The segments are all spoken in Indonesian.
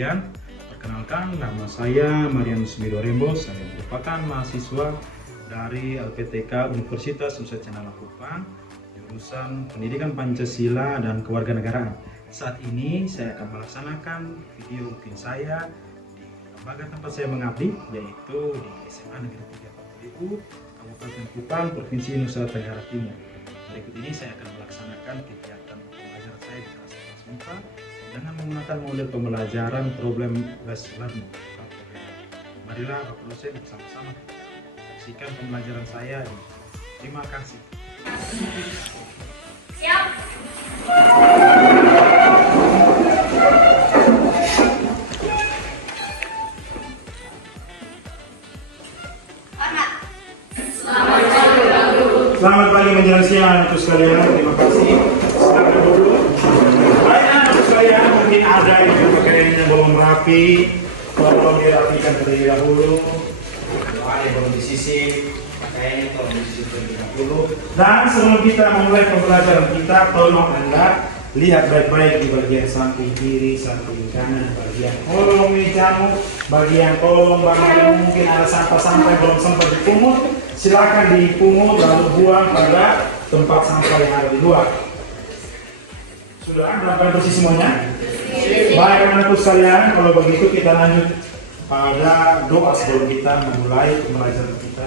sekalian, perkenalkan nama saya Marianus Midorembo. Saya merupakan mahasiswa dari LPTK Universitas Nusa Cendana Kupang, jurusan Pendidikan Pancasila dan Kewarganegaraan. Saat ini saya akan melaksanakan video rutin saya di lembaga tempat saya mengabdi, yaitu di SMA Negeri 3 PPU, Kabupaten Kupang, Provinsi Nusa Tenggara Timur. Berikut ini saya akan melaksanakan kegiatan pembelajaran saya di kelas MIPA dengan menggunakan model pembelajaran problem based learning. Marilah Bapak dosen bersama-sama saksikan pembelajaran saya. Terima kasih. Siap. Selamat pagi menjelang siang untuk sekalian. Terima kasih. Silakan dulu. Baik untuk sekalian, mungkin ada yang pakaiannya belum rapi, tolong dirapikan terlebih dahulu. Ada yang belum disisir, pakaiannya tolong disisir terlebih dahulu. Dan sebelum kita memulai pembelajaran kita, tolong Anda lihat baik-baik di bagian samping kiri, samping kanan, bagian kolong mejamu, bagian kolong bangku. Mungkin ada sampah-sampah yang belum sempat dipungut. Silakan dipungut lalu buang pada tempat sampah yang ada di luar. Sudah dapat bersih semuanya? Baik anak-anakku sekalian, kalau begitu kita lanjut pada doa sebelum kita memulai pembelajaran kita.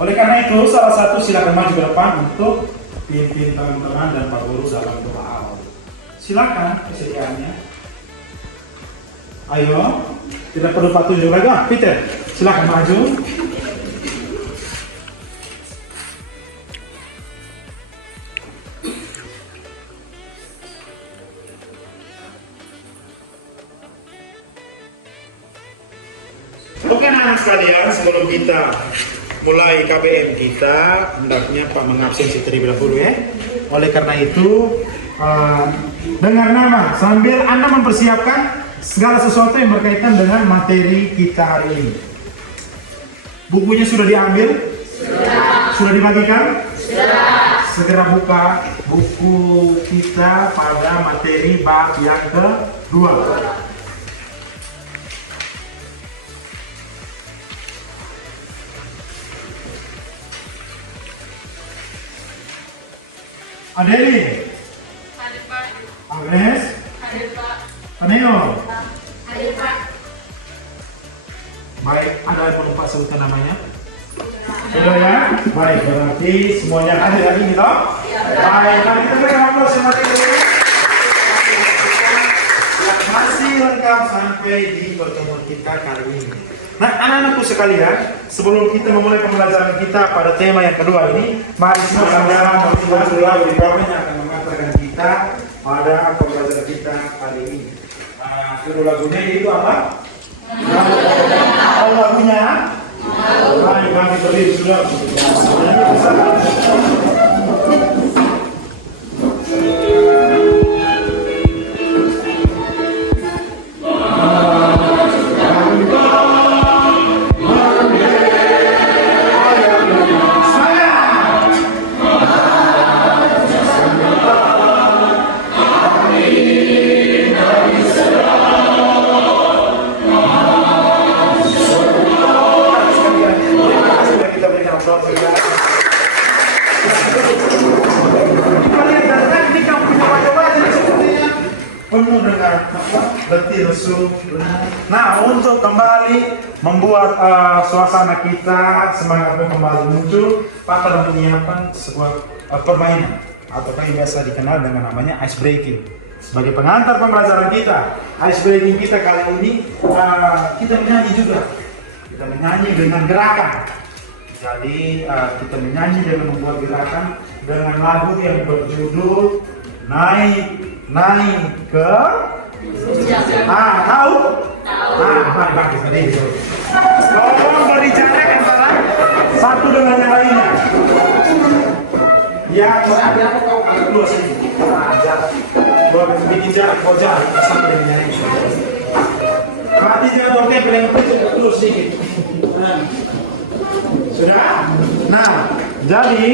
Oleh karena itu, salah satu silakan maju ke depan untuk pimpin teman-teman dan Pak Guru dalam doa awal. Silakan kesediaannya. Ayo, tidak perlu Pak tunjuk lagi. Peter, silakan maju. Oke anak-anak sekalian, sebelum kita mulai KBM kita, hendaknya Pak mengabsensi terlebih dahulu ya. Oleh karena itu, dengar nama sambil Anda mempersiapkan segala sesuatu yang berkaitan dengan materi kita hari ini. Bukunya sudah diambil? Sudah dibagikan? Segera buka buku kita pada materi bab yang kedua. Adeli, Hadir Pak. Agnes, Hadir Pak. Paneo. Hadir Pak. Baik, ada yang perlu Pak sebutkan namanya? Sudah ya? Baik, berarti semuanya hadir hari ini toh? Baik, mari kita berikan aplaus yang mari dulu. Yang masih lengkap sampai di pertemuan kita kali ini. Nah, anak-anakku sekalian, sebelum kita memulai pembelajaran kita pada tema yang kedua ini, mari semua saudara mengikuti lagu di bawah yang akan mengantarkan kita pada pembelajaran kita kali ini. Judul lagunya itu apa? Lagunya? Mari kami berdiri sudah. Nyanyi bersama. Penuh dengan letih lesu. Nah, untuk kembali membuat suasana kita semangatnya kembali muncul, Pak telah menyiapkan sebuah permainan atau yang biasa dikenal dengan namanya ice breaking. Sebagai pengantar pembelajaran kita, ice breaking kita kali ini kita menyanyi juga. Kita menyanyi dengan gerakan. Jadi kita menyanyi dengan membuat gerakan dengan lagu yang berjudul naik ke tahu? Mari bagi sendiri. Tolong beri jarak antara satu dengan yang lainnya. Ya, ada apa kau agak keluar sini? Jarak. Boleh bikin jarak, kau jarak sama dengan yang lain. Berarti jangan pakai paling kecil keluar sedikit. Sudah? Nah, jadi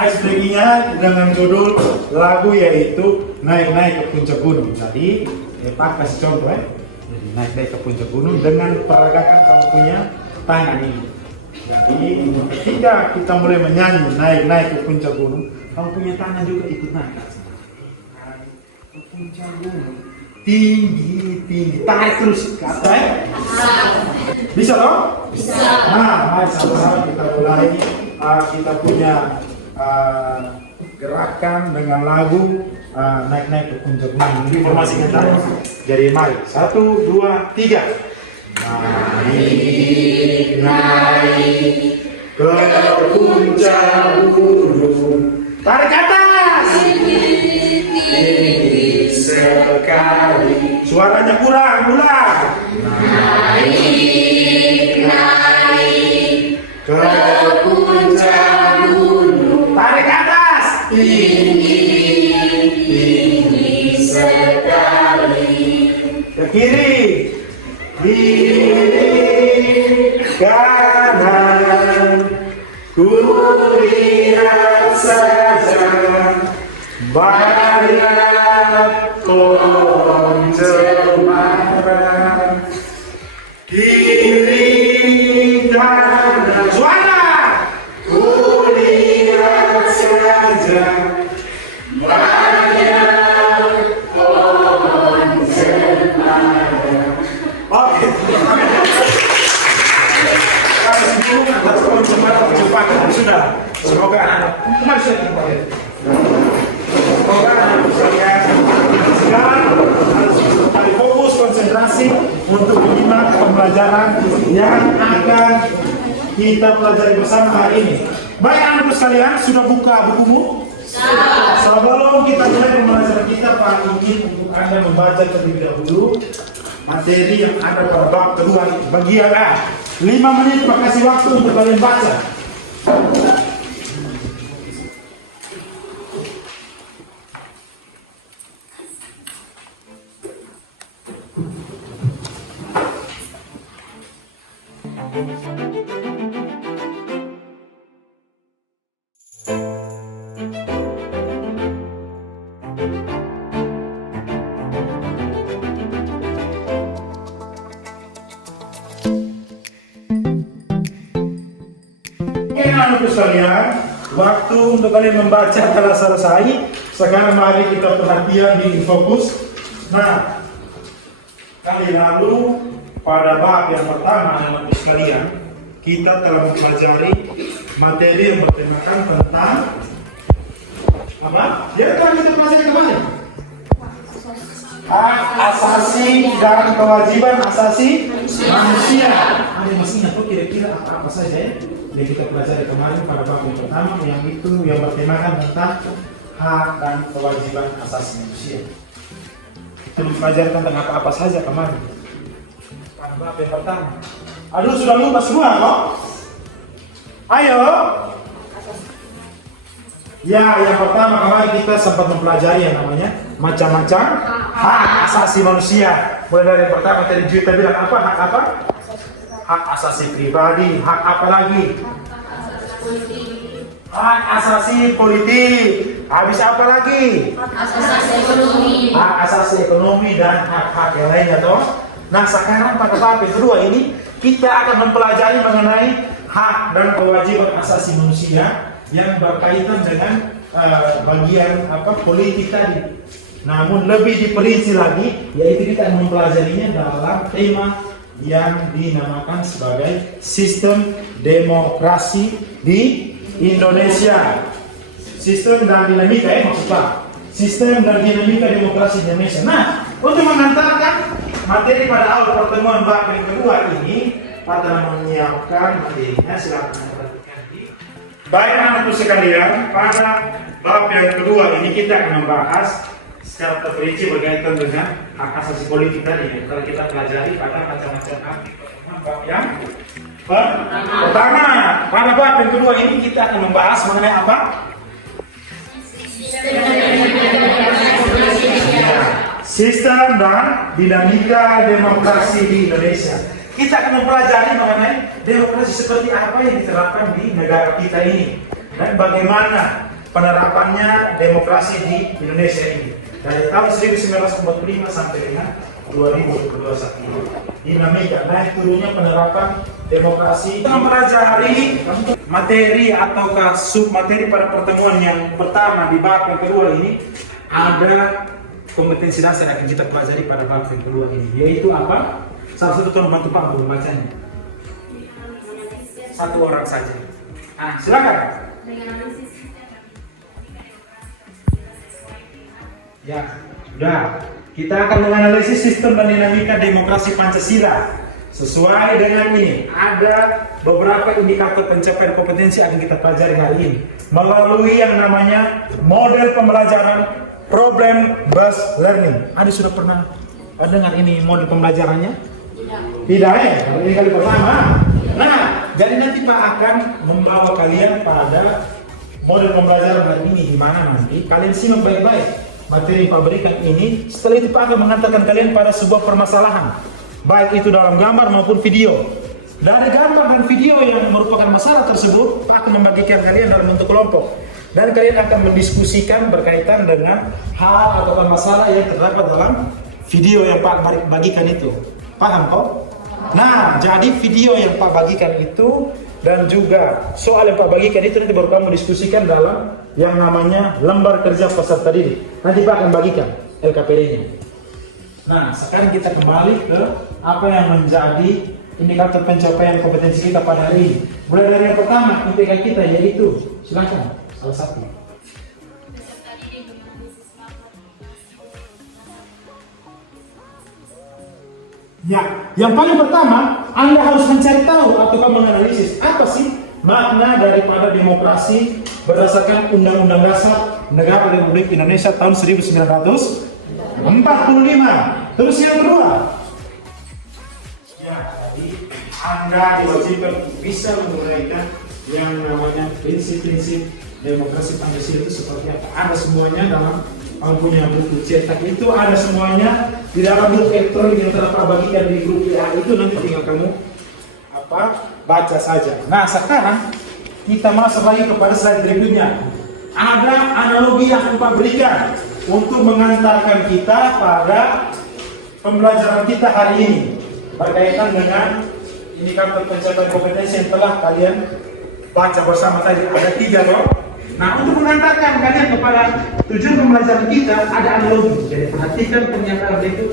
ice breaking-nya dengan judul lagu yaitu Naik-Naik ke Puncak Gunung. Jadi, Pak kasih contoh ya. Jadi, naik-naik ke puncak gunung dengan peragakan kamu punya tangan ini. Jadi, ketika kita mulai menyanyi naik-naik ke puncak gunung, kamu punya tangan juga ikut naik. Naik ke puncak gunung, tinggi, tarik terus ke atas ya. Bisa toh? Bisa. Nah, mari sama-sama kita mulai. Kita punya gerakan dengan lagu naik-naik ke puncak gunung. Ini formasi kita. Jadi mari, 1, 2, 3. Naik ke puncak gunung. Tarik ke atas. Tinggi sekali. Suaranya kurang, ulang. Naik ke puncak gunung. Tarik ke atas. Tinggi sekali. Ke kiri, kanan, ku lihat saja banyak pohon cemara. Kiri kanan, suara, ku lihat saja banyak pohon cemara. Oke. Cepat sudah. Semoga anak masih semoga sekalian sekarang harus fokus konsentrasi untuk menyimak pembelajaran yang akan kita pelajari bersama hari ini. Baik anak sekalian, sudah buka bukumu? Sebelum kita mulai pembelajaran kita, Pak ingin untuk Anda membaca terlebih dahulu materi yang ada pada bab kedua bagian A. 5 menit Pak kasih waktu untuk kalian baca. Anak sekalian, waktu untuk kalian membaca telah selesai. Sekarang mari kita perhatian di fokus. Nah, kali lalu pada bab yang pertama anak sekalian, kita telah mempelajari materi yang bertemakan tentang apa? Ya, telah kita pelajari kemarin. Hak asasi dan kewajiban asasi manusia. Ada masih ingat kira-kira apa saja ya? Yang kita pelajari kemarin pada bab yang pertama, yang itu yang bertemakan tentang hak dan kewajiban asasi manusia. Kita belajar tentang apa saja kemarin pada bab yang pertama. Aduh, sudah lupa semua kok? Ayo. Ya, yang pertama kemarin kita sempat mempelajari yang namanya macam-macam hak asasi manusia. Mulai dari yang pertama tadi kita bilang apa? Hak apa? Hak asasi pribadi. Hak apa lagi? Hak asasi politik. Habis apa lagi? Hak asasi ekonomi. Hak asasi ekonomi dan hak-hak yang lainnya toh. Nah, sekarang pada bab kedua ini kita akan mempelajari mengenai hak dan kewajiban asasi manusia yang berkaitan dengan bagian politik tadi. Namun lebih diperinci lagi, yaitu kita mempelajarinya dalam tema yang dinamakan sebagai sistem demokrasi di Indonesia. Sistem dan dinamika maksudnya. Sistem dan dinamika demokrasi di Indonesia. Nah, untuk mengantarkan materi pada awal pertemuan bab yang kedua ini, Pak telah menyiapkan materinya, silakan perhatikan di. Baik anak-anak sekalian, pada bab yang kedua ini kita akan membahas secara terperinci berkaitan dengan hak asasi politik tadi yang telah kita pelajari pada macam-macam hak di pertemuan bab yang pertama. Pada bab yang kedua ini kita akan membahas mengenai apa? Sistem dan dinamika demokrasi di Indonesia. Kita akan mempelajari mengenai demokrasi seperti apa yang diterapkan di negara kita ini dan bagaimana penerapannya demokrasi di Indonesia ini dari tahun 1945 sampai dengan 2021. Dinamika naik turunnya penerapan demokrasi. Kita mempelajari materi ataukah submateri pada pertemuan yang pertama di bab yang kedua ini, ada kompetensi dasar yang akan kita pelajari pada bab yang kedua ini, yaitu apa? Salah satu tolong bantu Pak membacanya. Satu orang saja. Silakan. Ya, sudah. Kita akan menganalisis sistem dan dinamika demokrasi Pancasila. Sesuai dengan ini, ada beberapa indikator pencapaian kompetensi akan kita pelajari hari ini melalui yang namanya model pembelajaran problem based learning. Anda sudah pernah dengar ini model pembelajarannya? Tidak ya? Ini kali pertama. Nah, jadi nanti Pak akan membawa kalian pada model pembelajaran hari ini, di mana nanti kalian simak baik-baik materi yang Pak berikan ini. Setelah itu Pak akan mengantarkan kalian pada sebuah permasalahan, baik itu dalam gambar maupun video. Dari gambar dan video yang merupakan masalah tersebut, Pak akan membagikan kalian dalam bentuk kelompok, dan kalian akan mendiskusikan berkaitan dengan hal atau masalah yang terdapat dalam video yang Pak bagikan itu. Paham kok? Nah, jadi video yang Pak bagikan itu dan juga soal yang Pak bagikan itu nanti baru kamu diskusikan dalam yang namanya lembar kerja peserta didik. Nanti Pak akan bagikan LKPD-nya. Nah, sekarang kita kembali ke apa yang menjadi indikator pencapaian kompetensi kita pada hari ini. Mulai dari yang pertama, IPK kita, yaitu silakan salah satu. Ya, yang paling pertama, Anda harus mencari tahu atau menganalisis apa sih makna daripada demokrasi berdasarkan Undang-Undang Dasar Negara Republik Indonesia tahun 1945. Terus yang kedua, ya, jadi Anda diwajibkan bisa menguraikan yang namanya prinsip-prinsip demokrasi Pancasila itu seperti apa. Ada semuanya dalam punya buku cetak itu, ada semuanya di dalam buku elektronik yang telah Pak bagikan di grup WA itu, nanti tinggal kamu baca saja. Nah, sekarang kita masuk lagi kepada slide berikutnya. Ada analogi yang Pak berikan untuk mengantarkan kita pada pembelajaran kita hari ini berkaitan dengan indikator pencapaian kompetensi yang telah kalian baca bersama tadi. Ada 3 loh. Nah, untuk mengantarkan kalian kepada tujuan pembelajaran kita, ada analogi. Jadi perhatikan pernyataan itu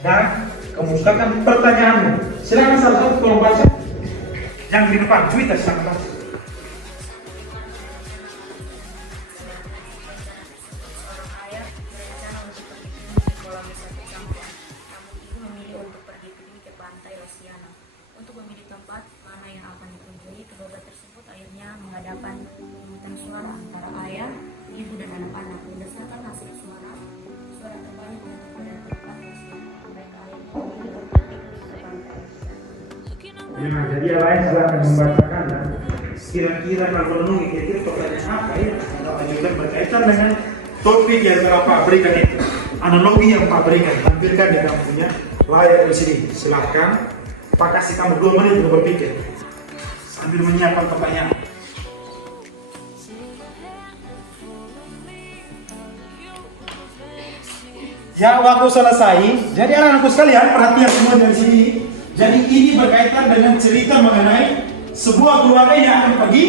dan kemukakan pertanyaanmu. Silakan salah satu tolong baca. Yang di depan, Twitter silakan baca. Untuk memilih tempat mana yang akan dikunjungi, kedua tersebut akhirnya mengadakan pemungutan suara antara ayah, ibu, dan anak-anak. Berdasarkan hasil suara terbanyak untuk pada tempat mereka akhirnya memilih ke pantai. Ya, jadi yang lain silakan membacakan dan kira-kira kalau menunggu kira-kira pertanyaan apa ya kalau ajukan berkaitan dengan topik yang telah Pak berikan itu. Analogi yang Pak berikan, tampilkan di kamu punya layar di sini. Silakan Pak kasih kamu 2 menit untuk berpikir sambil menyiapkan pertanyaan. Ya, waktu selesai. Jadi anak-anakku sekalian, perhatian semua dari sini. Jadi ini berkaitan dengan cerita mengenai sebuah keluarga yang akan pergi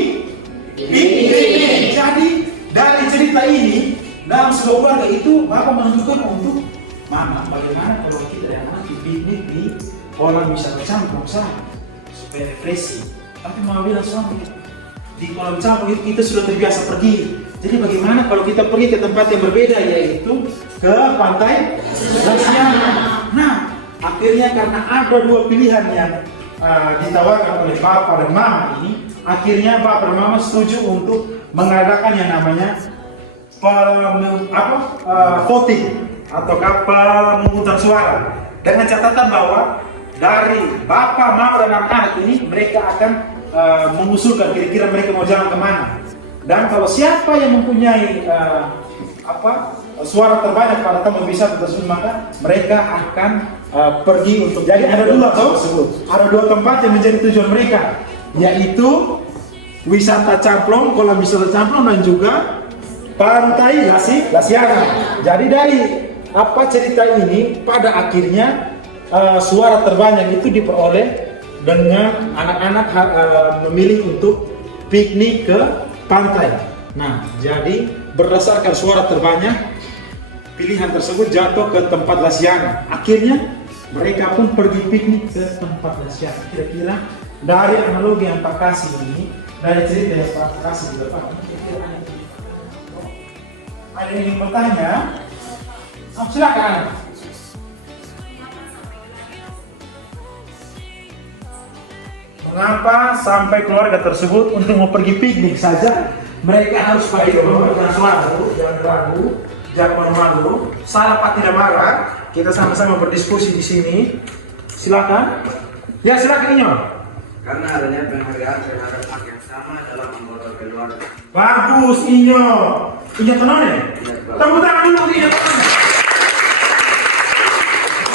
piknik. Jadi dari cerita ini, dalam sebuah keluarga itu Bapak menentukan untuk Mama, bagaimana kalau kita dan anak piknik di kolam wisata campur supaya refreshing. Tapi Mama bilang, suami, di kolam campur itu kita sudah terbiasa pergi. Jadi bagaimana kalau kita pergi ke tempat yang berbeda, yaitu ke pantai Rasiana. Nah, akhirnya karena ada 2 pilihan yang ditawarkan oleh Bapak dan Mama ini, akhirnya Bapak dan Mama setuju untuk mengadakan yang namanya voting atau pemungutan suara, dengan catatan bahwa dari Bapak, Mama, dan anak-anak ini mereka akan mengusulkan kira-kira mereka mau jalan kemana. Dan kalau siapa yang mempunyai suara terbanyak pada tempat wisata tersebut, maka mereka akan pergi untuk. Jadi ada 2 tersebut. Ada 2 tempat yang menjadi tujuan mereka, yaitu wisata Camplong, kolam wisata Camplong, dan juga Pantai Lasiana. Jadi dari apa cerita ini pada akhirnya suara terbanyak itu diperoleh dengan anak-anak memilih untuk piknik ke pantai. Nah, jadi berdasarkan suara terbanyak pilihan tersebut jatuh ke tempat Lasiana. Akhirnya mereka pun pergi piknik ke tempat Lasiana. Kira-kira dari analogi yang Pak kasih ini, dari cerita yang Pak kasih di depan, ada yang ingin bertanya? Silakan. Mengapa sampai keluarga tersebut untuk mau pergi piknik saja mereka harus pakai dan suara? Jangan ragu, jangan malu. Salah Pak tidak marah. Kita sama-sama berdiskusi di sini. Silakan. Ya silakan Inyo. Karena adanya penghargaan terhadap hak yang sama dalam anggota keluarga. Bagus Inyo. Inyo tenang ya? Tepuk tangan dulu untuk Inyo tenang.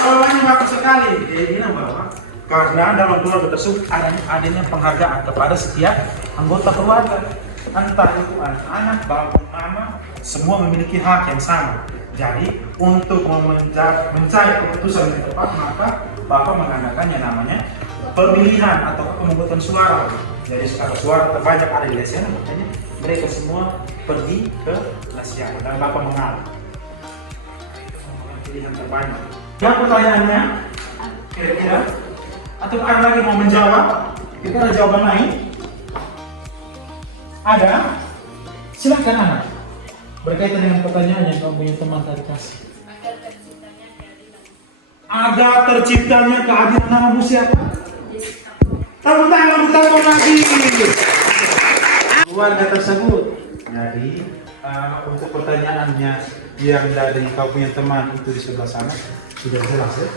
Jawabannya bagus sekali. Jadi Bapak. Karena dalam keluarga tersebut adanya penghargaan kepada setiap anggota keluarga. Entah itu anak-anak, bapak, mama, semua memiliki hak yang sama. Jadi untuk mencari keputusan yang tepat, maka bapak mengadakan yang namanya pemilihan atau pemungutan suara. Jadi sekarang suara terbanyak ada di Lasiana, makanya mereka semua pergi ke Lasiana dan bapak mengalah. Pilihan terbanyak. Ya pertanyaannya, kira-kira atau ada lagi mau menjawab? Kita ada jawaban lain? Ada? Silakan anak. Berkaitan dengan pertanyaan yang kamu punya teman tadi kasih. Agar terciptanya keadilan, namamu siapa? Tepuk tangan lagi. Keluarga tersebut. Jadi untuk pertanyaannya yang dari kau punya teman itu di sebelah sana sudah jelas ya.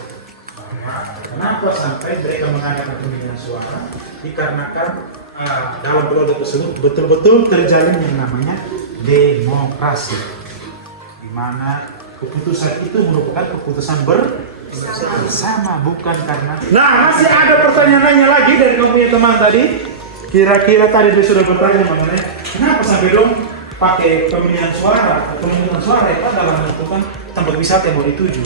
Kenapa sampai mereka mengadakan pemilihan suara? Dikarenakan dalam keluarga tersebut betul-betul terjalin yang namanya demokrasi, di mana keputusan itu merupakan keputusan bersama, bukan karena. Nah, masih ada pertanyaannya lagi dari kamu punya teman tadi. Kira-kira tadi dia sudah bertanya mengenai kenapa sampai dong pakai pemilihan suara atau pemungutan suara itu dalam menentukan tempat wisata yang mau dituju.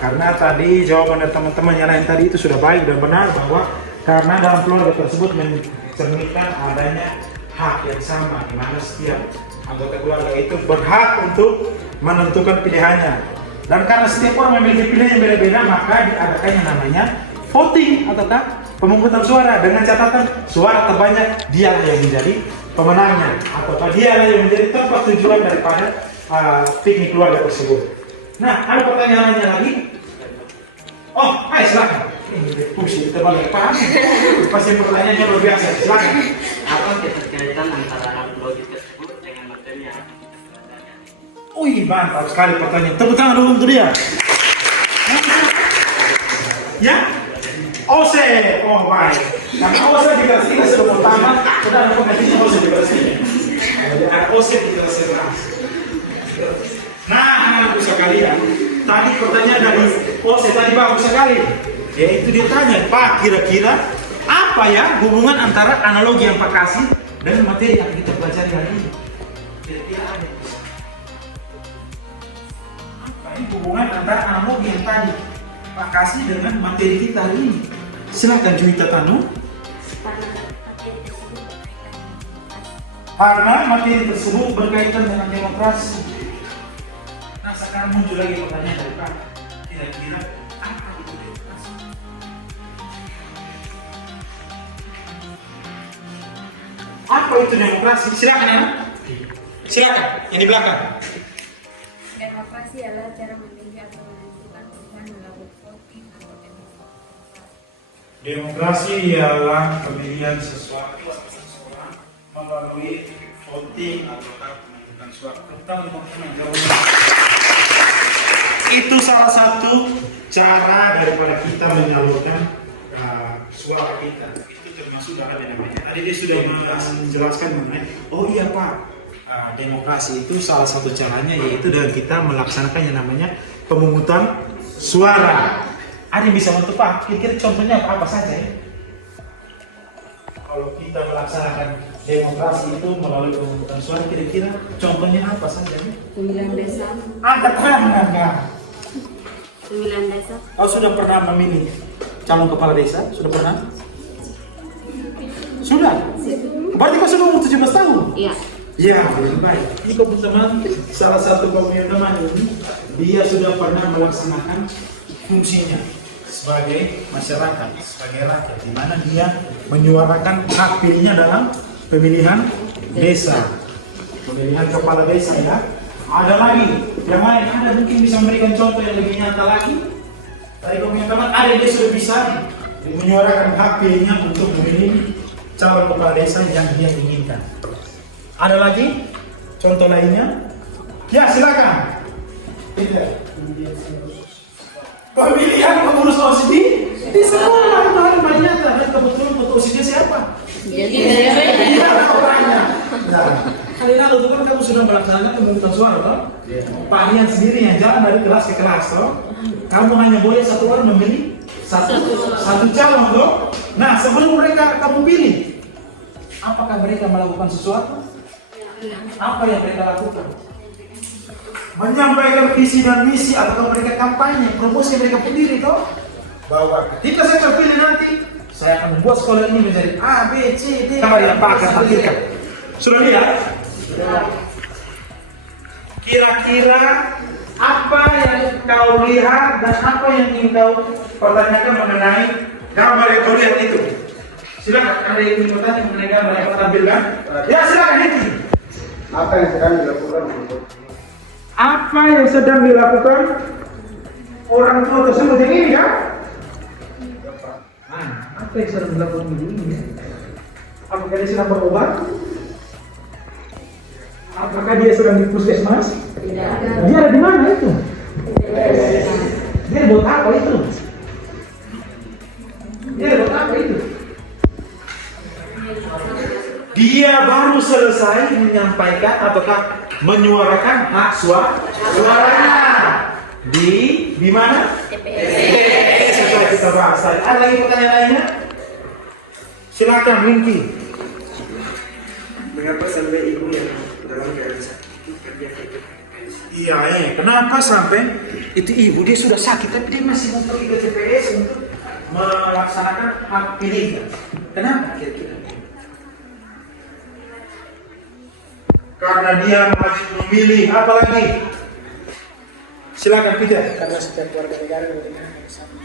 Karena tadi jawaban dari teman-teman yang lain tadi itu sudah baik dan benar bahwa karena dalam keluarga tersebut mencerminkan adanya hak yang sama, di mana setiap anggota keluarga itu berhak untuk menentukan pilihannya. Dan karena setiap orang memiliki pilihan yang beda-beda, maka diadakan yang namanya voting ataukah pemungutan suara dengan catatan suara terbanyak dialah yang menjadi pemenangnya ataukah dialah yang menjadi tempat tujuan daripada piknik keluarga tersebut. Nah, ada pertanyaannya lagi? Oh, ayo silakan. Ini pusing, kita balik paham. Pasti pertanyaannya luar biasa. Silakan. Apa keterkaitan antara analogi tersebut dengan materi yang Wih, mantap sekali pertanyaan. Tepuk tangan dulu untuk dia. Ya? OC. Oh, baik. Karena OC dikasih sebelum pertama, sudah ada kompetisi OC dikasih. Ada OC dikasih. Nah, anak-anak sekalian, tadi pertanyaan dari OC tadi bagus sekali. Yaitu dia tanya, Pak, kira-kira apa ya hubungan antara analogi yang Pak kasih dengan materi yang kita pelajari hari ini? Kira-kira ada apa ini hubungan antara analogi yang tadi Pak kasih dengan materi kita hari ini? Silakan Juwita Tanu. Karena materi tersebut berkaitan dengan demokrasi. Nah, sekarang muncul lagi pertanyaan dari Pak. Kira-kira apa itu demokrasi? Apa itu demokrasi? Silakan ya. Silakan, yang di belakang. Demokrasi adalah cara memilih atau menentukan pilihan melalui voting atau demokrasi. Demokrasi ialah pemilihan sesuatu atau seseorang melalui voting atau menentukan suara. Itu salah satu cara daripada kita menyalurkan suara kita. Itu termasuk dalam yang namanya. Tadi dia sudah menjelaskan mengenai, oh iya Pak, demokrasi itu salah satu caranya yaitu dengan kita melaksanakan yang namanya pemungutan suara. Ada yang bisa bantu Pak? Kira-kira contohnya apa saja ya? Kalau kita melaksanakan demokrasi itu melalui pemungutan suara, kira-kira contohnya apa saja? Pemilihan desa. Angkat tangan Kak. Pemilihan desa. Oh, sudah pernah memilih calon kepala desa? Sudah pernah? Sudah? Berarti kau sudah umur 17 tahun? Iya. Ya, lebih baik. Ini kau teman, salah satu kau punya teman ini, dia sudah pernah melaksanakan fungsinya sebagai masyarakat, sebagai rakyat, di mana dia menyuarakan hak pilihnya dalam pemilihan desa, pemilihan kepala desa ya. Ada lagi yang lain, ada mungkin bisa memberikan contoh yang lebih nyata lagi. Tadi kau punya teman, ada dia sudah bisa menyuarakan hak pilihnya untuk memilih calon kepala desa yang dia inginkan. Ada lagi contoh lainnya? Ya, silakan. Pemilihan pengurus OSIS di sekolah itu ada banyak. Dan kebetulan ketua OSISnya siapa? Jadi Iya, orangnya. Nah, kali lalu itu kan kamu sudah melaksanakan pemungutan suara, toh? Pak Ian sendiri yang jalan dari kelas ke kelas, toh? Kamu hanya boleh satu orang memilih satu calon, toh? Nah, sebelum mereka kamu pilih, apakah mereka melakukan sesuatu? Apa yang mereka lakukan? Menyampaikan visi dan misi atau mereka kampanye, promosi mereka sendiri, toh? Bahwa ketika saya terpilih nanti, saya akan membuat sekolah ini menjadi A, B, C, D. Kamar yang Pak akan tampilkan. Sudah lihat? Kira-kira apa yang kau lihat dan apa yang ingin kau pertanyakan mengenai gambar yang kau lihat itu? Silakan, ada yang ingin bertanya mengenai gambar yang kau tampilkan? Ya, silakan Heki. Apa yang sedang dilakukan untuk Apa yang sedang dilakukan orang tua tersebut yang ini kan? Apa yang sedang dilakukan ibu ini? Apakah dia sedang berobat? Apakah dia sedang di puskesmas? tidak. Dia ada di mana itu? Dia buat apa itu? Dia buat apa itu? Dia baru selesai menyampaikan ataukah menyuarakan hak suaranya di mana? TPS. Sudah kita bahas tadi. Ada lagi pertanyaan lainnya? Silakan Winky. mengapa sampai ibu yang dalam keadaan sakit itu kerja ke TPS? Iya, kenapa sampai itu ibu dia sudah sakit tapi dia masih mau pergi ke TPS untuk melaksanakan hak pilihnya? Kenapa kira-kira? Karena dia wajib memilih. Apa lagi? Silakan Peter. Karena setiap warga negara memiliki hak yang sama.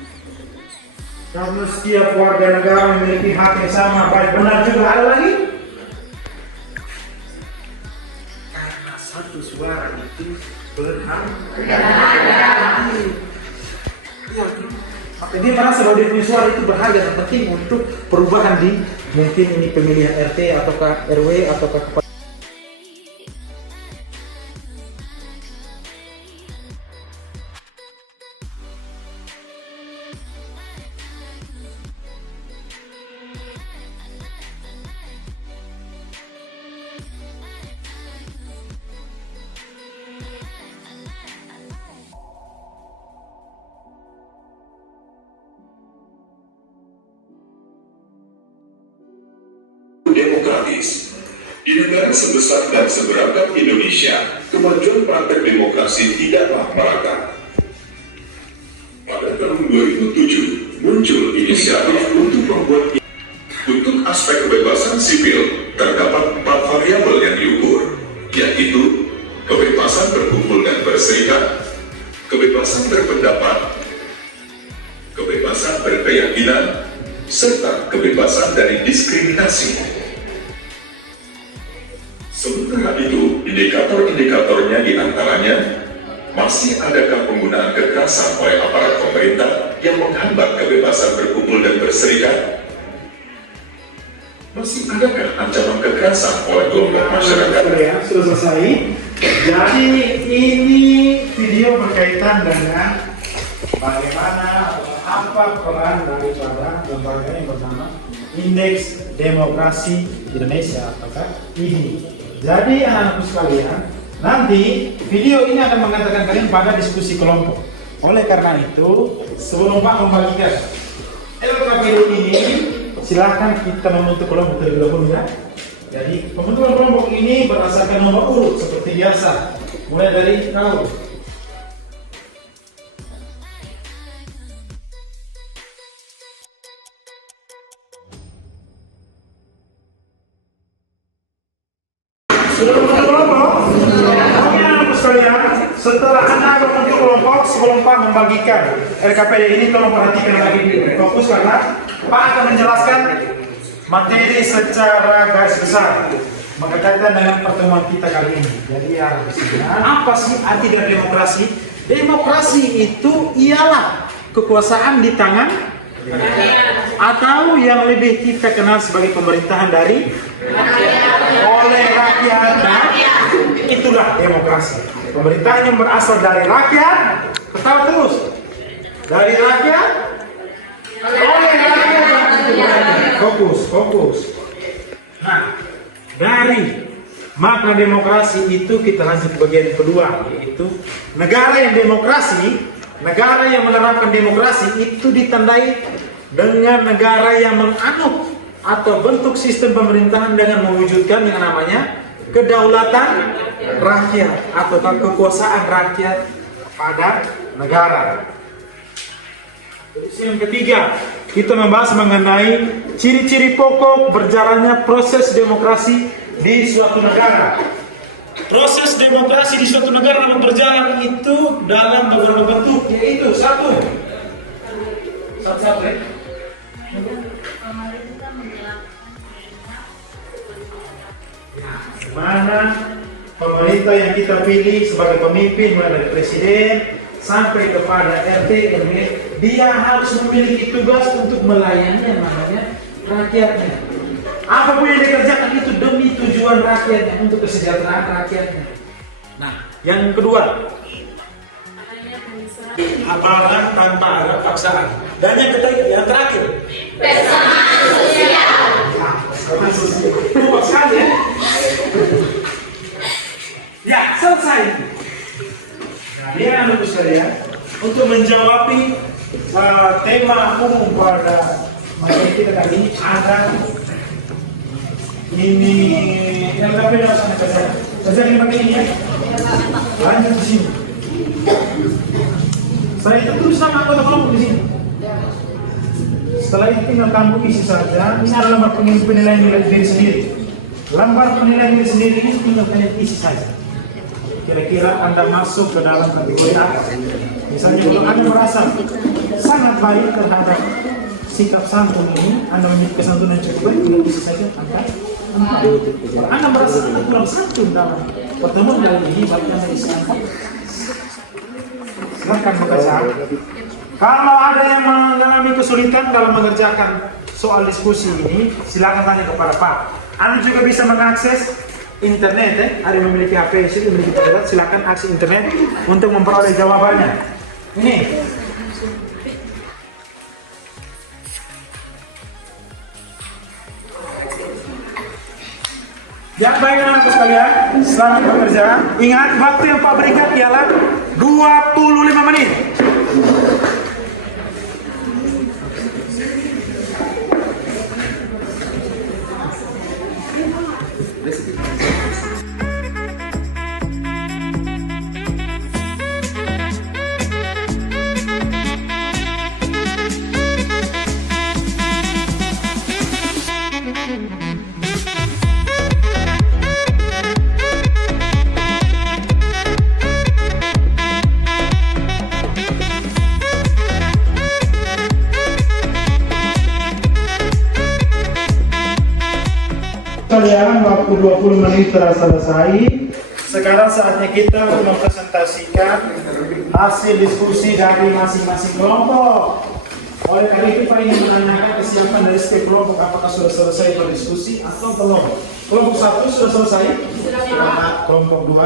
Karena setiap warga negara memiliki hak yang sama. Baik, benar juga. Ada lagi? Karena satu suara itu berharga. Iya. Maka dia merasa bahwa dia punya suara itu berharga dan penting untuk perubahan di mungkin ini pemilihan RT ataukah RW ataukah kepala. Demokratis. Di negara sebesar dan seberagam Indonesia, kemajuan praktek demokrasi tidaklah merata. Pada tahun 2007, muncul inisiatif untuk membuat untuk aspek kebebasan sipil, terdapat 4 variabel yang diukur, yaitu kebebasan berkumpul dan berserikat, kebebasan berpendapat, kebebasan berkeyakinan, serta kebebasan dari diskriminasi. Sementara itu, indikator-indikatornya diantaranya, masih adakah penggunaan kekerasan oleh aparat pemerintah yang menghambat kebebasan berkumpul dan berserikat? Masih adakah ancaman kekerasan oleh kelompok masyarakat? Sudah selesai. Jadi ini video berkaitan dengan bagaimana atau apa peran daripada lembaga yang bernama Indeks Demokrasi Indonesia atau IDI. Jadi anak-anakku sekalian, nanti video ini akan mengatakan kalian pada diskusi kelompok. Oleh karena itu, sebelum Pak membagikan LKPD ini, silahkan kita membentuk kelompok terlebih dahulu ya. Jadi pembentukan kelompok ini berdasarkan nomor urut seperti biasa. Mulai dari kau. Sudah membentuk kelompok? Oke anak-anak sekalian, setelah Anda membentuk kelompok, sebelum Pak membagikan RKPD ini, tolong perhatikan lagi fokus karena Pak akan menjelaskan materi secara garis besar berkaitan dengan pertemuan kita kali ini. Jadi apa sih arti dari demokrasi? Demokrasi itu ialah kekuasaan di tangan atau yang lebih kita kenal sebagai pemerintahan dari oleh rakyat. Nah, itulah demokrasi. Pemerintahan yang berasal dari rakyat, ketawa terus, dari rakyat, oleh rakyat. Fokus. Nah, dari makna demokrasi itu kita lanjut bagian kedua, yaitu negara yang demokrasi, negara yang menerapkan demokrasi itu ditandai dengan negara yang menganut atau bentuk sistem pemerintahan dengan mewujudkan yang namanya kedaulatan rakyat atau kekuasaan rakyat pada negara. Terus yang ketiga, kita membahas mengenai ciri-ciri pokok berjalannya proses demokrasi di suatu negara. Proses demokrasi di suatu negara dapat berjalan itu dalam beberapa bentuk, yaitu satu ya. Mana pemerintah yang kita pilih sebagai pemimpin, mulai dari presiden sampai kepada RT RW, dia harus memiliki tugas untuk melayani yang namanya rakyatnya. Apapun yang dikerjakan itu demi tujuan rakyatnya, untuk kesejahteraan rakyatnya. Nah, yang kedua, apakah tanpa ada paksaan. Dan yang terakhir, Kesamaan sosial. lupa sekali ya. Ya, selesai. Nah, dia anak sekalian, untuk menjawab tema umum pada materi kita kali ini ada ini yang tapi harus anda kerjakan. Kerjakan pakai ini ya. Lanjut di sini. Saya itu tulis sama anggota kelompok di sini. Setelah itu tinggal kamu isi saja. Ini adalah lembar penilaian diri sendiri. Lembar penilaian diri sendiri ini tinggal kalian isi saja. Kira-kira Anda masuk ke dalam kategori apa? Misalnya kalau Anda merasa sangat baik terhadap sikap santun ini, Anda memiliki kesantunan cukup baik, tinggal isi saja angka 4. Kalau Anda merasa Anda kurang santun dalam pertemuan kali ini, berarti Anda isi angka. Silahkan bekerja. Kalau ada yang mengalami kesulitan dalam mengerjakan soal diskusi ini, silakan tanya kepada Pak. Anda juga bisa mengakses internet, ada yang memiliki HP, memiliki tablet, silakan akses internet untuk memperoleh jawabannya. Ini. Ya, baik anak-anak sekalian, selamat bekerja. Ingat, waktu yang Pak berikan ialah 25 menit. Kalian waktu 20 menit telah selesai. Sekarang saatnya kita mempresentasikan hasil diskusi dari masing-masing kelompok. Oleh karena itu Pak ingin menanyakan kesiapan dari setiap kelompok, apakah sudah selesai berdiskusi atau belum. Kelompok 1 sudah selesai? Sudah. Kelompok 2?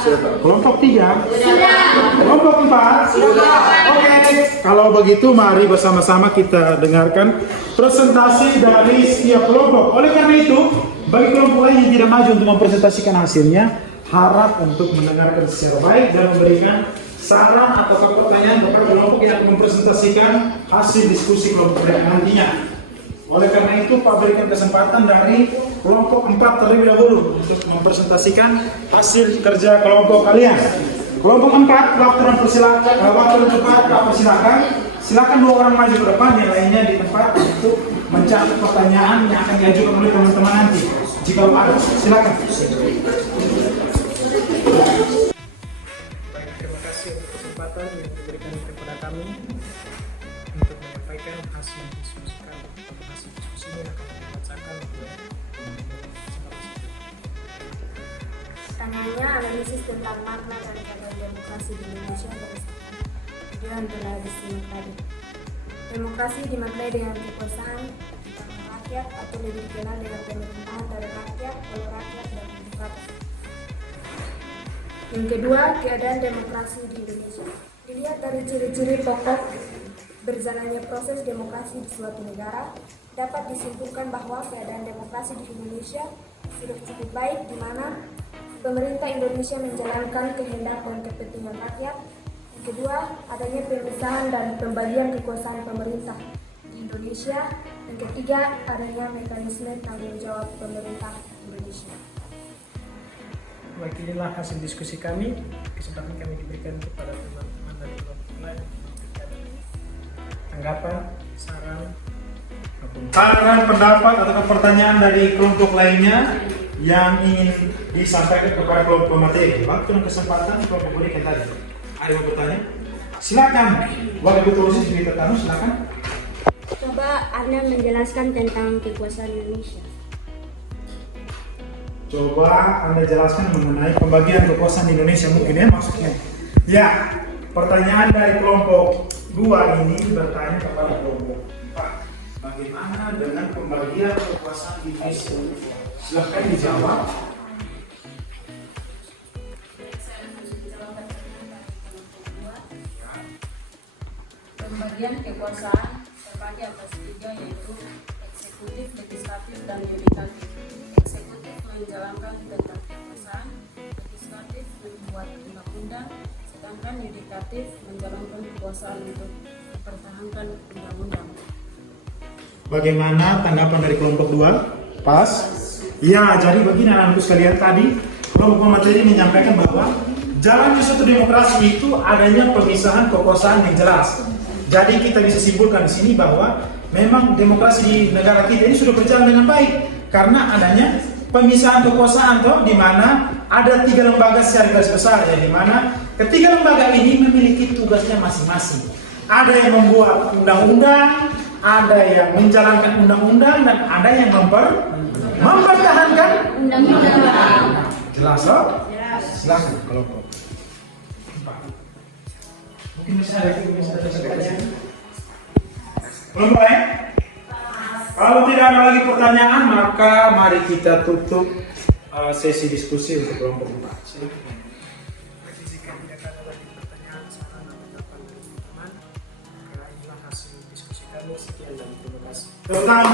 Sudah. Kelompok 3? Sudah. Kelompok 4? Sudah. Oke, kalau begitu mari bersama-sama kita dengarkan presentasi dari setiap kelompok. Oleh karena itu, bagi kelompok lain yang tidak maju untuk mempresentasikan hasilnya, harap untuk mendengarkan secara baik dan memberikan saran atau pertanyaan kepada kelompok yang akan mempresentasikan hasil diskusi kelompok mereka nantinya. Oleh karena itu, Pak berikan kesempatan dari kelompok 4 terlebih dahulu untuk mempresentasikan hasil kerja kelompok kalian. Kelompok 4, waktu dan persilakan, waktu dan tempat, Pak persilakan. Silakan 2 orang maju ke depan, yang lainnya di tempat untuk mencatat pertanyaan yang akan diajukan oleh teman-teman nanti. Jika ada, silakan. Baik, terima kasih untuk kesempatan yang diberikan kepada kami untuk menyampaikan hasil diskusi kami. Hasil diskusi ini akan dibacakan oleh Pertanyaannya, analisis tentang makna dan keadaan demokrasi di Indonesia berdasarkan video yang telah disimak tadi. Demokrasi dimaknai dengan kekuasaan utama rakyat atau lebih dikenal dengan pemerintahan dari rakyat, oleh rakyat, dan untuk rakyat. Yang kedua, keadaan demokrasi di Indonesia. Dilihat dari ciri-ciri pokok berjalannya proses demokrasi di suatu negara, dapat disimpulkan bahwa keadaan demokrasi di Indonesia sudah cukup baik, di mana pemerintah Indonesia menjalankan kehendak dan kepentingan rakyat. Yang kedua, adanya pemisahan dan pembagian kekuasaan pemerintah di Indonesia. Yang ketiga, adanya mekanisme tanggung jawab pemerintah Indonesia. Baik, inilah hasil diskusi kami. Kesempatan kami diberikan kepada teman-teman dari kelompok lain memberikan tanggapan, Saran, pendapat, atau pertanyaan dari kelompok lainnya yang ingin disampaikan kepada kelompok materi. Waktu dan kesempatan kelompok berikan tadi. Ayo bertanya. Silakan. Wakil Ketua OSIS Dwi Tertanu, silakan. Coba Anda menjelaskan tentang kekuasaan Indonesia. Coba Anda jelaskan mengenai pembagian kekuasaan di Indonesia mungkin ya maksudnya. Ya, pertanyaan dari kelompok 2 ini bertanya kepada kelompok 4. Bagaimana dengan pembagian kekuasaan di Indonesia? Silakan dijawab. Pembagian kekuasaan terbagi atas 3, yaitu eksekutif, legislatif, dan yudikatif. Eksekutif menjalankan tentang kekuasaan, legislatif membuat undang-undang, sedangkan yudikatif menjalankan kekuasaan untuk mempertahankan undang-undang. Bagaimana tanggapan dari kelompok 2? Pas? Ya, jadi begini anak-anakku sekalian, tadi kelompok materi menyampaikan bahwa jalannya suatu demokrasi itu adanya pemisahan kekuasaan yang jelas. Jadi kita bisa simpulkan di sini bahwa memang demokrasi di negara kita ini sudah berjalan dengan baik karena adanya pemisahan kekuasaan di mana ada 3 lembaga secara garis besar, ya, di mana ketiga lembaga ini memiliki tugasnya masing-masing. Ada yang membuat undang-undang, ada yang menjalankan undang-undang, dan ada yang mempertahankan Undang-undang. Jelas loh? Silakan kelompok. Mungkin bisa ada pertanyaan. Kelompok lain? Kalau tidak ada lagi pertanyaan, maka mari kita tutup sesi diskusi untuk kelompok 4. Silakan. jika tidak ada lagi pertanyaan, saran, atau tanggapan dari teman-teman, maka inilah hasil diskusi kami. Sekian dan terima kasih. Tentang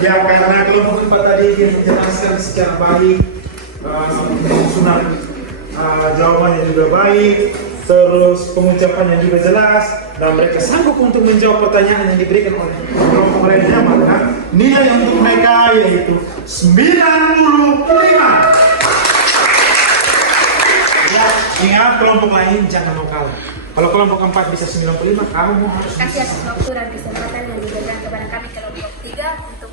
ya, karena kelompok 4 tadi ingin menjelaskan secara baik, susunan jawabannya juga baik, terus pengucapannya juga jelas, dan mereka sanggup untuk menjawab pertanyaan yang diberikan oleh kelompok lainnya, maka nilai untuk mereka yaitu 95. Ya, ingat kelompok lain jangan mau kalah. Kalau kelompok 4 bisa 95, kamu harus Terima kasih atas waktu dan kesempatan yang diberikan kepada kami kelompok 3 untuk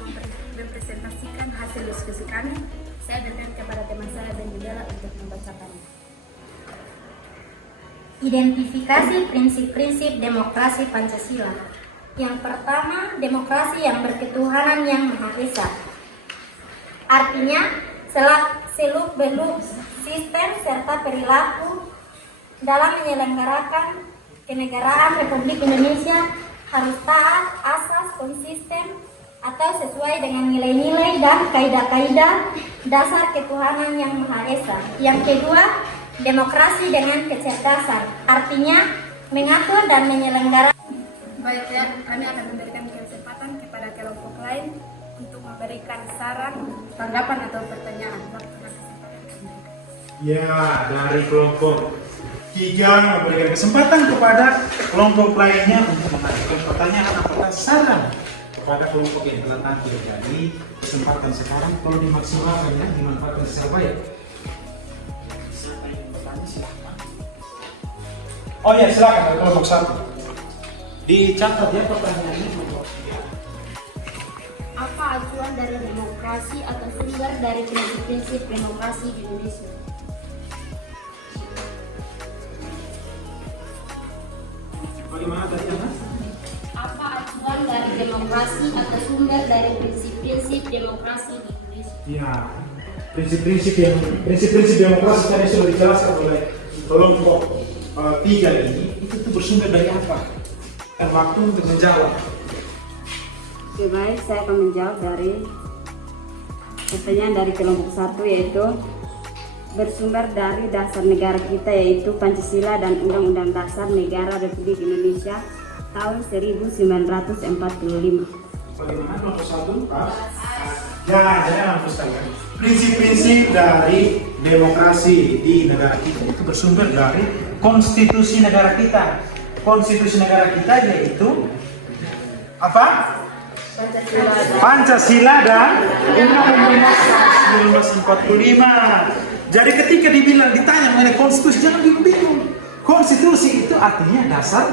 mempresentasikan hasil diskusi kami. Saya berikan kepada teman saya dan Yudala untuk membacakannya. Identifikasi prinsip-prinsip demokrasi Pancasila. Yang pertama, demokrasi yang berketuhanan yang Maha Esa. Artinya, seluk-beluk sistem serta perilaku dalam menyelenggarakan kenegaraan Republik Indonesia harus taat asas konsisten atau sesuai dengan nilai-nilai dan kaidah-kaidah dasar ketuhanan yang Maha Esa. Yang kedua, demokrasi dengan kecerdasan, artinya mengatur dan menyelenggarakan. Baik ya, kami akan memberikan kesempatan kepada kelompok lain untuk memberikan saran, tanggapan atau pertanyaan. Ya, dari kelompok 3 3 memberikan kesempatan kepada kelompok lainnya untuk mengajukan pertanyaan apakah saran kepada kelompok yang telah tampil. Jadi kesempatan sekarang kalau dimaksimalkan ya, dimanfaatkan secara baik. Siapa yang bertanya silakan. Oh ya silakan dari kelompok 1. Dicatat ya pertanyaannya kelompok 3. Apa acuan dari demokrasi atau sumber dari prinsip-prinsip demokrasi di Indonesia? Bagaimana tadi Mas? Apa acuan dari demokrasi atau sumber dari prinsip-prinsip demokrasi di Indonesia? Ya, prinsip-prinsip demokrasi tadi sudah dijelaskan oleh kelompok 3 ini. Itu tuh bersumber dari apa? Dan waktu untuk menjawab. Oke, baik, saya akan menjawab dari pertanyaan dari kelompok 1, yaitu bersumber dari dasar negara kita, yaitu Pancasila dan Undang-Undang Dasar Negara Republik Indonesia tahun 1945. Bagaimana nomor 1? Pas. Ya, jadi hapus sekalian. Prinsip-prinsip dari demokrasi di negara kita itu bersumber dari konstitusi negara kita. Konstitusi negara kita yaitu apa? Pancasila dan Undang-Undang Dasar 1945. Jadi ketika ditanya mengenai konstitusi, jangan bingung. Konstitusi itu artinya dasar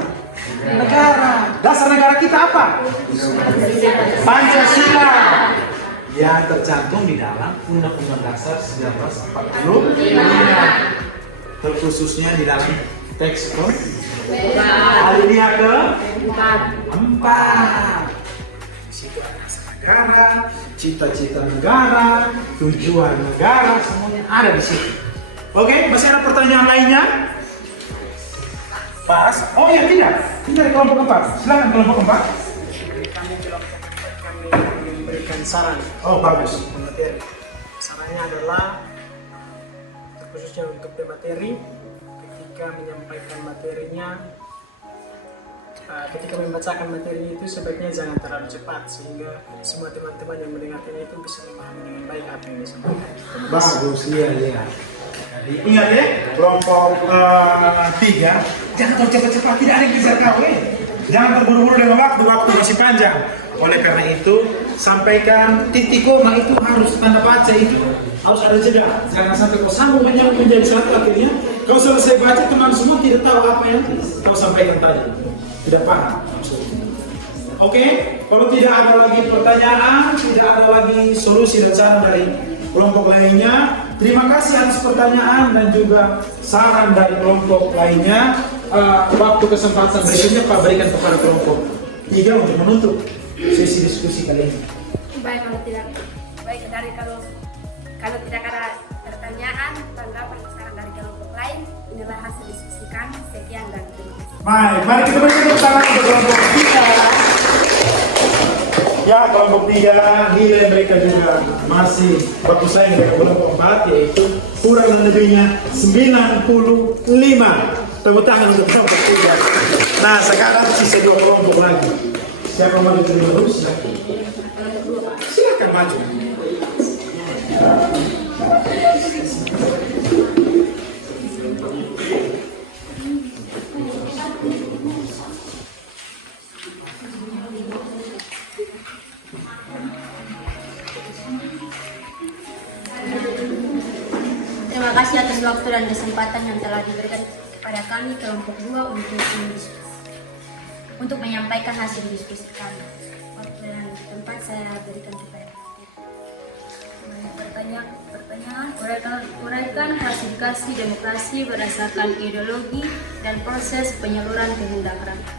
negara. Dasar negara kita apa? Pancasila. Yang tercantum di dalam Undang-Undang Dasar 1945. Terkhususnya di dalam teks alinea ke-4. Situ ada dasar negara, cita-cita negara, tujuan negara, semuanya ada di situ. Oke, masih ada pertanyaan lainnya? Pas? Oh ya tidak. Ini dari kelompok 4. Silakan kelompok 4. Kami kelompok 4 kami memberikan saran. Oh bagus. Materi. Sarannya adalah khususnya untuk pemateri, ketika menyampaikan materinya, ketika membacakan materi itu sebaiknya jangan terlalu cepat sehingga semua teman-teman yang mendengarkan itu bisa memahami dengan baik apa yang disampaikan. Bagus, iya. Jadi ingat ya, kelompok 3, jangan terlalu cepat-cepat, tidak ada yang kejar kau Jangan terburu-buru dengan waktu masih panjang. Oleh karena itu, sampaikan titik koma itu harus tanda baca itu harus ada jeda. Jangan sampai kau sambung menjadi satu akhirnya kau selesai baca teman semua tidak tahu apa yang kau sampaikan tadi. Tidak paham. Oke, kalau tidak ada lagi pertanyaan, tidak ada lagi solusi dan saran dari kelompok lainnya. Terima kasih atas pertanyaan dan juga saran dari kelompok lainnya. Waktu kesempatan berikutnya Pak berikan kepada kelompok 3 untuk menutup sesi diskusi kali ini. Baik, kalau tidak ada pertanyaan, tanggapan, saran dari kelompok lain, inilah hasil diskusi kami. Sekian dan terima kasih. Baik, mari kita berikan tepuk tangan untuk kelompok 3. Ya, kelompok 3 nilai mereka juga masih bersaing dengan kelompok 4, yaitu kurang lebihnya 95. Tepuk tangan untuk kelompok 3. Nah, sekarang sisa 2 kelompok lagi. Siapa mau diterima dulu? Silakan maju. Terima kasih atas waktu dan kesempatan yang telah diberikan kepada kami kelompok 2 untuk menyampaikan hasil diskusi kami. Waktu dan tempat saya berikan kepada pertanyaan. Uraikan klasifikasi demokrasi berdasarkan ideologi dan proses penyaluran kehendak rakyat.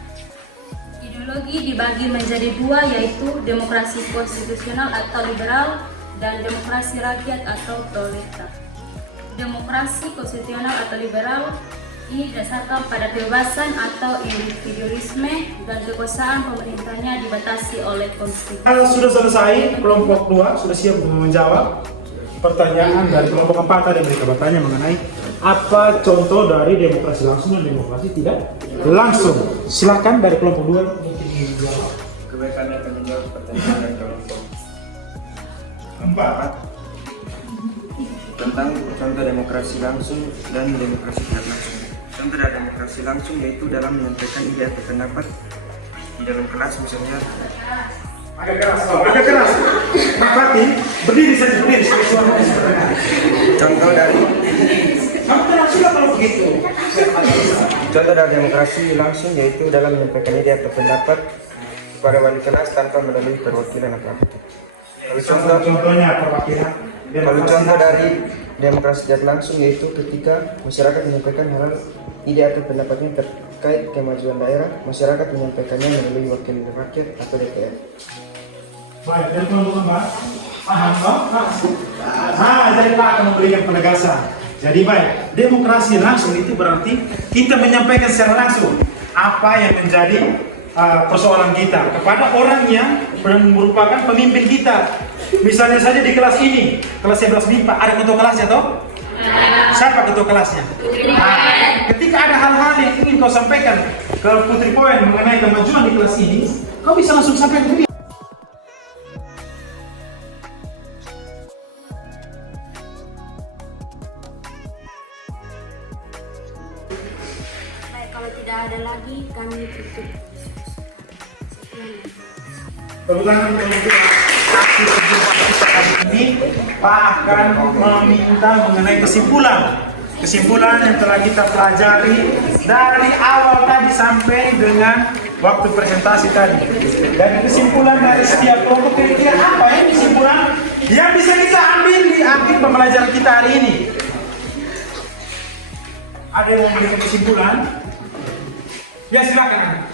Ideologi dibagi menjadi 2, yaitu demokrasi konstitusional atau liberal dan demokrasi rakyat atau proletar. Demokrasi konstitusional atau liberal ini didasarkan pada kebebasan atau individualisme dan kekuasaan pemerintahnya dibatasi oleh konstitusi. Sudah selesai, kelompok 2 sudah siap menjawab pertanyaan dari kelompok 4 tadi. Mereka bertanya mengenai apa contoh dari demokrasi langsung dan demokrasi tidak langsung. Silakan dari kelompok 2. Kebaikan akan menjawab pertanyaan dari kelompok 4 tentang contoh demokrasi langsung dan demokrasi tidak langsung. Contoh dari demokrasi langsung yaitu dalam menyampaikan ide atau pendapat di dalam kelas misalnya. Agak keras, agak keras. Pak Fatih, berdiri saja, berdiri. Suara bisa terdengar. Contoh dari Kamu tenang sudah kalau begitu. Contoh dari demokrasi langsung yaitu dalam menyampaikan ide atau pendapat kepada wali kelas tanpa melalui perwakilan apa-apa. Contohnya perwakilan. Kalau contoh dari demokrasi tidak langsung yaitu ketika masyarakat menyampaikan hal ide atau pendapatnya terkait kemajuan daerah, masyarakat menyampaikannya melalui wakil rakyat atau DPR. Baik, dan teman-teman Pak, paham toh? Jadi Pak akan memberikan penegasan. Jadi baik, demokrasi langsung itu berarti kita menyampaikan secara langsung apa yang menjadi persoalan kita kepada orang yang merupakan pemimpin kita. Misalnya saja di kelas ini, kelas 11 MIPA, ada ketua kelasnya toh? Siapa ketua kelasnya? Ketika ada hal-hal yang ingin kau sampaikan ke Putri Poin mengenai kemajuan di kelas ini, kau bisa langsung sampaikan ke dia. Baik, kalau tidak ada lagi kami tutup. Kebetulan untuk aksi perjumpaan kita kali ini, Pak akan meminta mengenai kesimpulan yang telah kita pelajari dari awal tadi sampai dengan waktu presentasi tadi. Dan kesimpulan dari setiap kelompok kira-kira apa ya kesimpulan yang bisa kita ambil di akhir pembelajaran kita hari ini? Ada yang mau memberikan kesimpulan? Ya silakan.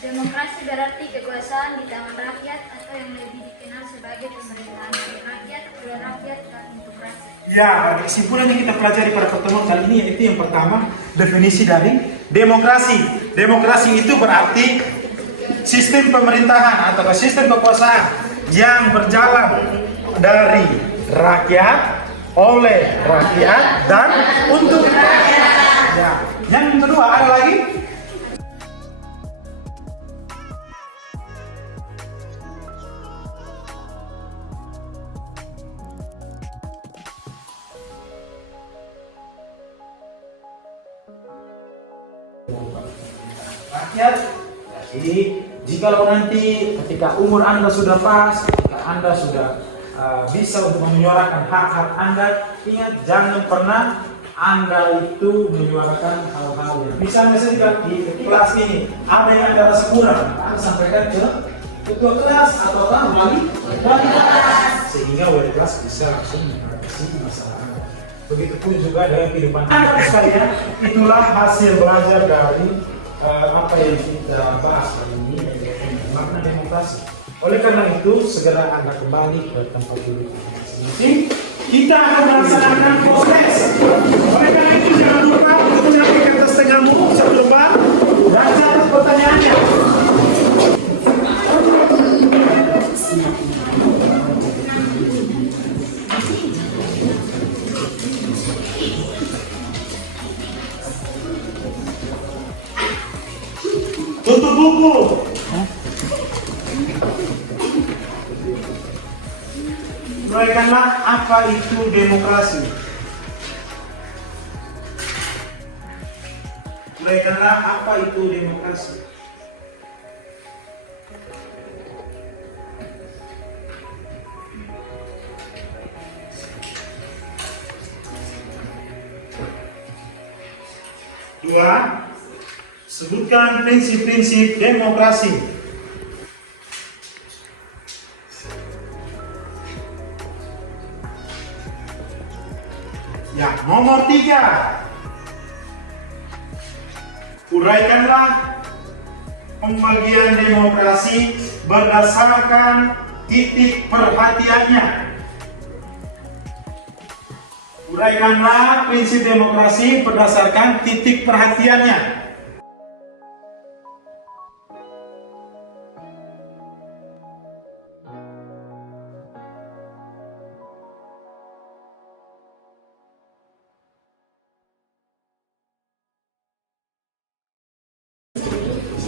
Demokrasi berarti kekuasaan di tangan rakyat atau yang lebih dikenal sebagai pemerintahan dari rakyat, oleh rakyat, dan untuk rakyat. Ya, kesimpulan yang kita pelajari pada pertemuan kali ini yaitu yang pertama, definisi dari demokrasi. Demokrasi itu berarti sistem pemerintahan atau sistem kekuasaan yang berjalan dari rakyat, oleh rakyat, dan untuk rakyat. Ya. Yang kedua ada lagi? Rakyat. Jadi jikalau nanti ketika umur Anda sudah pas, ketika Anda sudah bisa untuk menyuarakan hak-hak Anda, ingat jangan pernah Anda itu menyuarakan hal-hal yang misalnya saja di kelas ini ada yang ada rasa kurang, Anda sampaikan ke ketua kelas atau wali kelas sehingga wali kelas bisa langsung mengatasi masalah Anda. Begitupun juga dalam kehidupan Anda sekalian. Itulah hasil belajar dari apa yang kita bahas hari ini, makna demokrasi. Oleh karena itu, segera Anda kembali ke tempat duduk masing-masing. Kita akan melaksanakan proses. Oleh karena itu, jangan lupa untuk menyampaikan atas tengahmu, jangan lupa baca atas pertanyaannya. Tutup buku. Uraikanlah apa itu demokrasi. Uraikanlah apa itu demokrasi. Dua, sebutkan prinsip-prinsip demokrasi. Ya, nomor 3. Uraikanlah pembagian demokrasi berdasarkan titik perhatiannya. Uraikanlah prinsip demokrasi berdasarkan titik perhatiannya.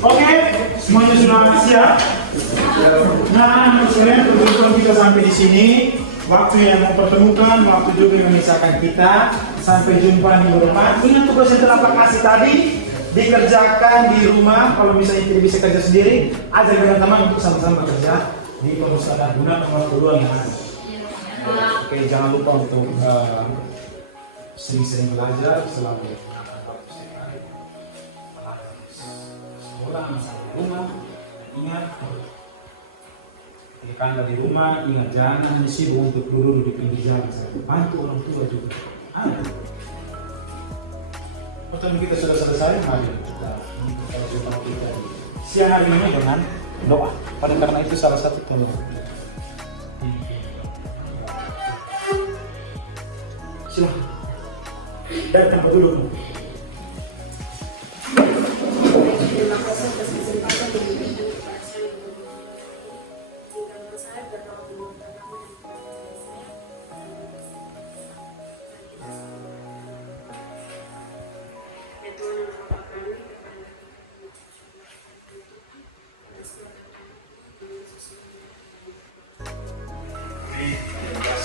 Oke, semuanya sudah siap. Nah, sekalian kebetulan kita sampai di sini. waktu yang mempertemukan, waktu juga yang memisahkan kita. Sampai jumpa minggu depan. Ingat tugas yang telah Pak kasih tadi, dikerjakan di rumah. Kalau misalnya tidak bisa kerja sendiri, ajak dengan teman untuk sama-sama kerja di perpustakaan, gunakan waktu luang yang ada. Oke, jangan lupa untuk sering-sering belajar selalu sekolah, masalah rumah. Ingat, ketika Anda di rumah, ingat jangan sibuk untuk duduk di pinggir jalan. Bantu orang tua juga. Pertemuan kita sudah selesai, mari kita siang hari ini dengan doa. Pada karena itu salah satu tolong. Silahkan. Tempat dulu. Terima kasih atas kesempatan yang diberikan kepada saya. Tinggalkan saya berdoa meminta nama dan kepercayaan saya. Ya Tuhan dan Bapa kami,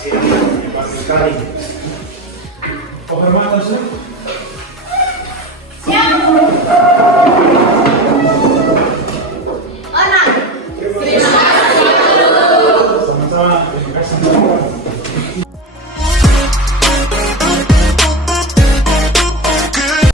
Terima kasih sekali. Penghormatan semua. Siap.